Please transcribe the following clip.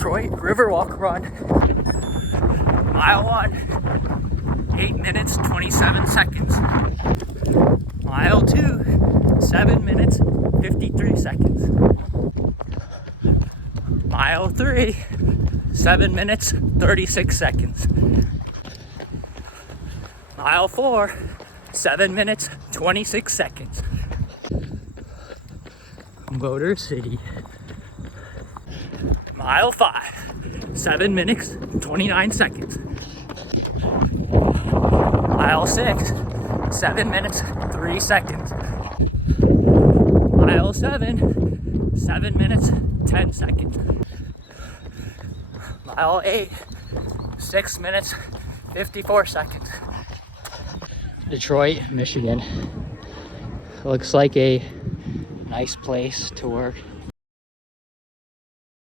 Detroit Riverwalk Run. Mile 1, 8 minutes, 27 seconds. Mile 2, 7 minutes, 53 seconds. Mile 3, 7 minutes, 36 seconds. Mile 4, 7 minutes, 26 seconds. Motor City. Mile 5, 7 minutes, 29 seconds. Mile 6, 7 minutes, 3 seconds. Mile 7, 7 minutes, 10 seconds. Mile 8, 6 minutes, 54 seconds. Detroit, Michigan. Looks like a nice place to work.